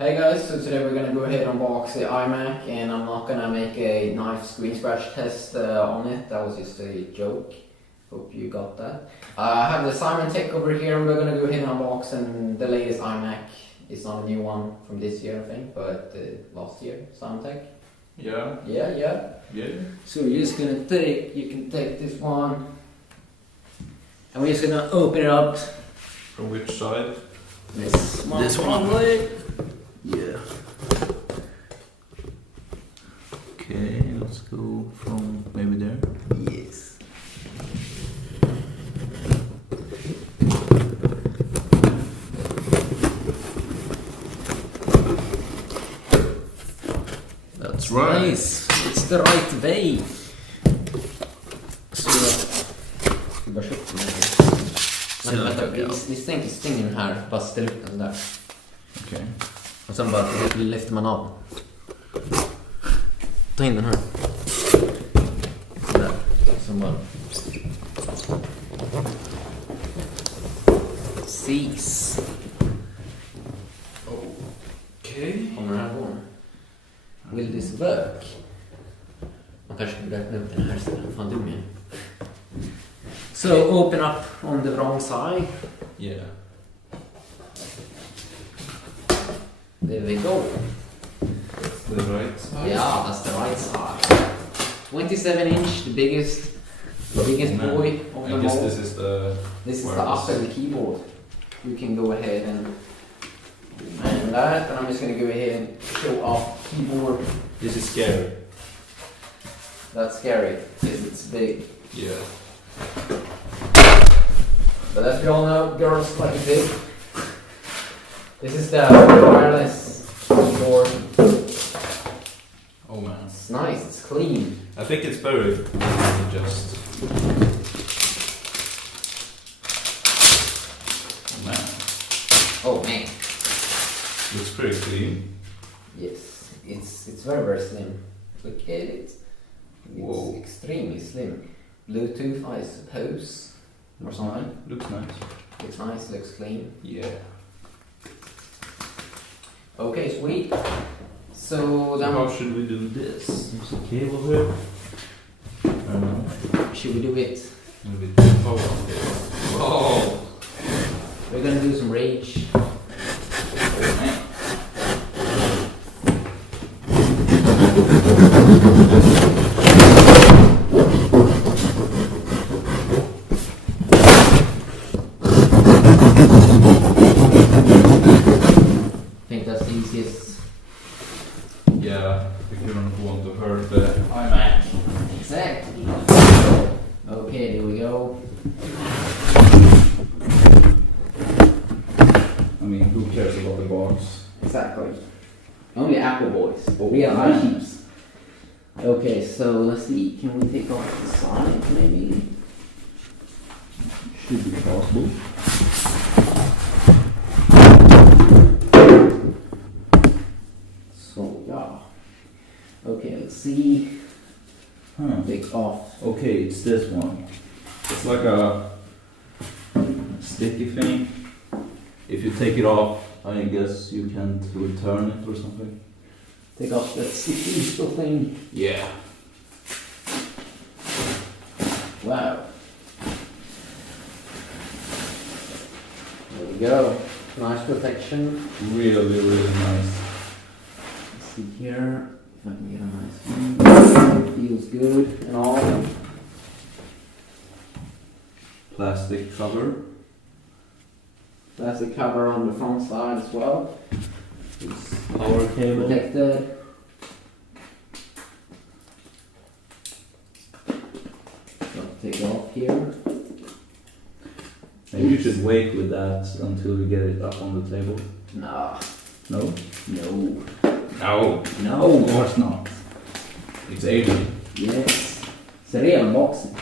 Hey guys, so today we're gonna go ahead and unbox the iMac, and I'm not gonna make a knife screen scratch test on it. That was just a joke. Hope you got that. I have the Simon Tech over here, and we're gonna go ahead and unbox and the latest iMac. It's not a new one from this year, I think, but last year, Simon Tech. Yeah. Yeah. So we're just gonna you can take this one, and we're just gonna open it up. From which side? This one. Yeah. Okay, let's go from maybe there. Yes. That's right. Nice. It's the right way. Så vi bara köpte den här. Vänta, vi stänger den här. Bara ställ upp den där. Okej. Och sen bara lyfter man av. Ta in den här. Sådär. Sen bara. Precis. Okej. Kommer den här gå? Will this work? Man kanske borde öppna upp den här sidan. Fan dum jag. So open up on the wrong side. Yeah. There we go. That's the right side. Yeah, that's the right side. 27-inch, the biggest boy of I them guess all. this is the This is the wireless. upper keyboard. You can go ahead and that, and I'm just going to go ahead and show off keyboard. This is scary. That's scary because it's big. Yeah. But as we all know, girls like it big. This is the wireless keyboard. Oh man. It's nice, it's clean. I think it's better if we just. Oh man. Oh man. Looks pretty clean. Yes, it's very slim. Look at it. It's Whoa. extremely slim. Bluetooth, I suppose, or something. Looks nice. Looks nice, looks clean. Yeah. Okay, sweet. So then, How should we do this? There's a cable here. I don't know. should we do it? Maybe. Oh, okay. Oh. We're gonna do some rage. I think that's the easiest. Yeah, if you don't want to hurt the iMac. Exactly. Okay, there we go. I mean, who cares about the box? Exactly. Only Apple boys. Real high keeps. Okay, so let's see. Can we take off the side, maybe? Should be possible. So, yeah. Okay, let's see. Take off. Okay, it's this one. It's like a sticky thing. If you take it off, I guess you can't return it or something. Take off that sticky little thing. Yeah. Wow. There we go. Nice protection. Really, really nice. Let's see here if I can get a nice view. Feels good and all. Plastic cover. Plastic cover on the front side as well. It's Power cable. protected. So take off here. Maybe you should wait with that until we get it up on the table. Nah. No? No. No. No. Of course not. It's alien. Yes. It's a real unboxing.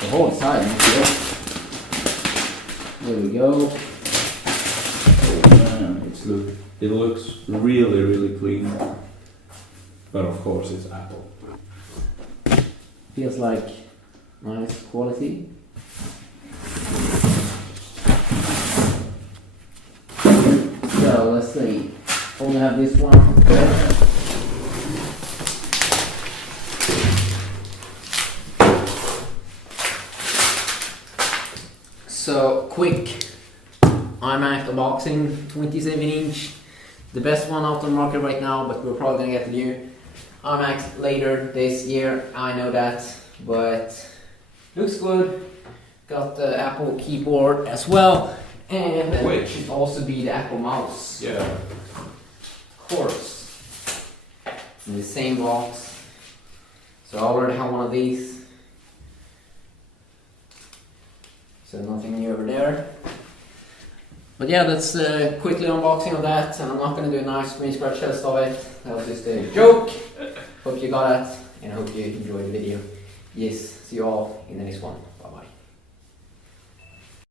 The whole side, not here. There we go. Oh man, it looks really, really clean. But of course, it's Apple. Feels like nice quality. So let's say, only have this one. So quick iMac unboxing, 27-inch, the best one out on the market right now, but we're probably gonna get the new iMac later this year, I know that, but looks good. Got the Apple keyboard as well, and it should also be the Apple mouse. Yeah. Of course. In the same box. So I already have one of these. So nothing new over there. But yeah, that's a quickly unboxing of that, and I'm not going to do a nice screen scratch test of it. That was just a joke. Hope you got it, and I hope you enjoyed the video. Yes, see you all in the next one.